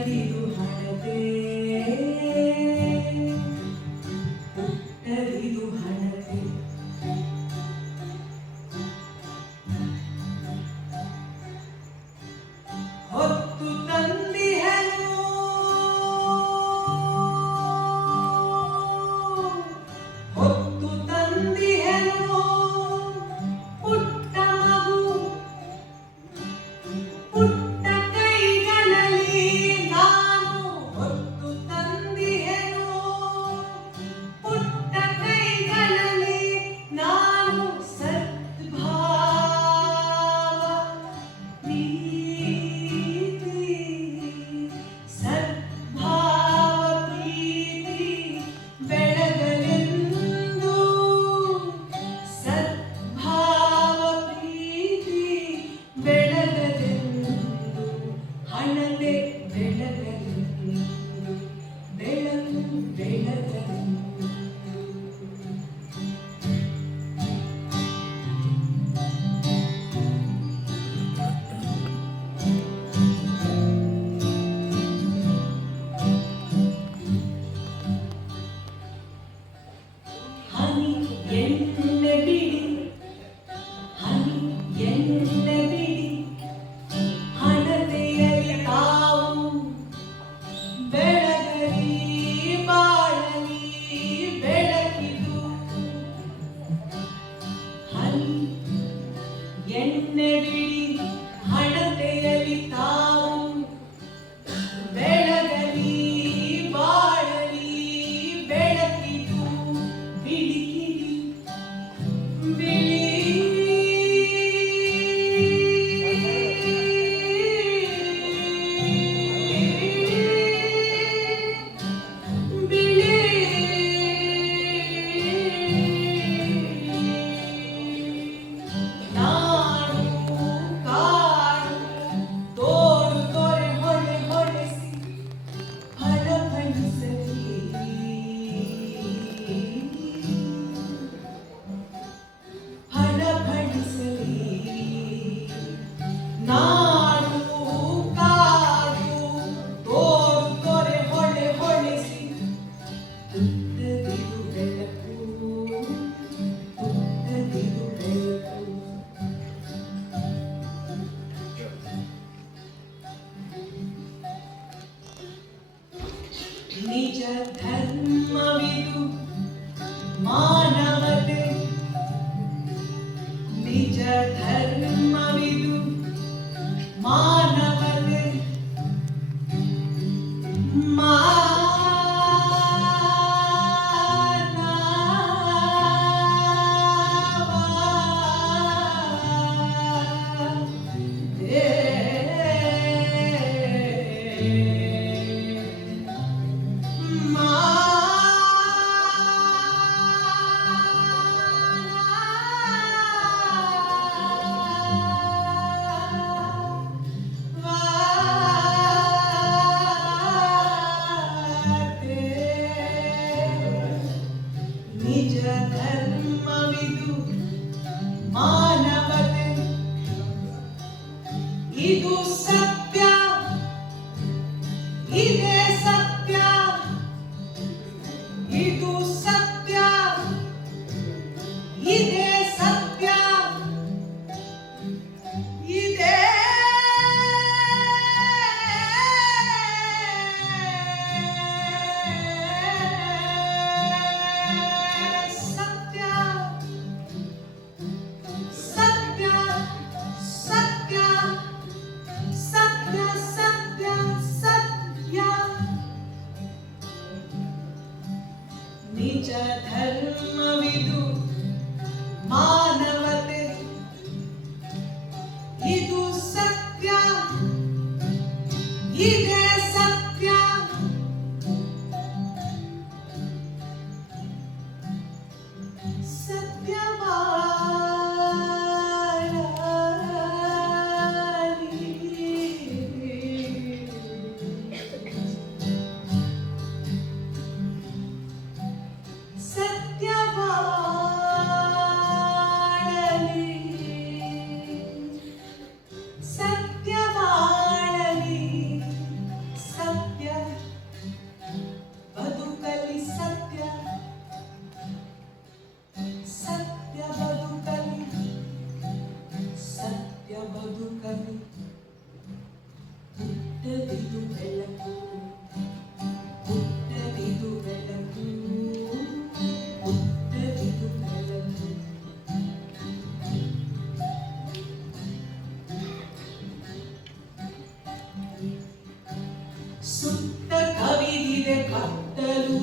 ಪುಟ್ಟದಿದು ಹಣತೆ ಪುಟ್ಟದಿದು ಹಣತೆ ಹೊತ್ತು ತಂದಿಹೆನು ಹೊತ್ತು ತಂದಿಹೆನು ಪುಟ್ಟ ಮಗು ಪುಟ್ಟ ಕೈಗಳಲ್ಲಿ ನಾನು ಹೊತ್ತು ತಂದಿಹೆನು ಪುಟ್ಟ ಕೈಗಳಲ್ಲಿ ನಾನು ಸದ್ಭಾವ ಪ್ರೀತಿ ಸದ್ಭಾವ ಪ್ರೀತಿ ಬೆಳಗಲೆಂದು ಸದ್ಭಾವ ಪ್ರೀತಿ ಬೆಳಗಲೆಂದು ಹಣತೆ ಬೆಳಗಲೆಂದು ಬೆಳಕು ಬೆಳಗಲೆಂದು ಹನಿ ಎಣ್ಣೆ ಬಿಡಿ ಹನಿ ಎಣ್ಣೆ ಬಿಡಿ ಹಣತೆಯಲ್ಲಿ ತಾವು ಬೆಳಗಲಿ ಬಾಳಲಿ ಬೆಳಕಿದು ಹನಿ ಎಣ್ಣೆ ಬಿಡಿ ಹಣತೆಯಲ್ಲಿ ತಾವು ಬೆಳಗಲಿ ಬಾಳಲಿ ಬೆಳಕಿದು ಬಿಳಿಕಿಡಿ ಬಿಳಿ ಬಿಳಿ ನಾಡು ಕಾಡು ತೋಡು ತೊರೆ ಹೊಳೆ ಹೊಳೆಸಿ ಫಲಫಲಿಸಲಿ ಫಲಫಲಿಸಲಿ ನಾಡು ಕಾಡು ತೋಡು ತೊರೆ ಹೊಳೆ ಹೊಳೆಸಿ ಪುಟ್ಟದಿದು ಬೆಳಕು ಪುಟ್ಟದಿದು ಬೆಳಕು ನಿಜ ಧರ್ಮವಿದು ಮಾನವತೆ ನಿಜ ಧರ್ಮವಿದು ಮಾನವತೆ ನಿಜ ಧರ್ಮವಿದು ಮಾನವತೆ ಇದು ಸತ್ಯ ಇದೇ ಸತ್ಯ ಇದು ಸತ್ಯ ಇದೇ ಸತ್ಯ ಇದೇ ಸತ್ಯ ಸತ್ಯ ಸತ್ಯ ಸತ್ಯ ಸತ್ಯ ಸತ್ಯ ನಿಜ ಧರ್ಮವಿದು ಮಾನವತೆ ಇದು ಸತ್ಯ ಇದೇ ಸತ್ಯ ಸತ್ಯವಾದಿ ಸುತ್ತ ಕವಿದಿದೆ ಕತ್ತಲು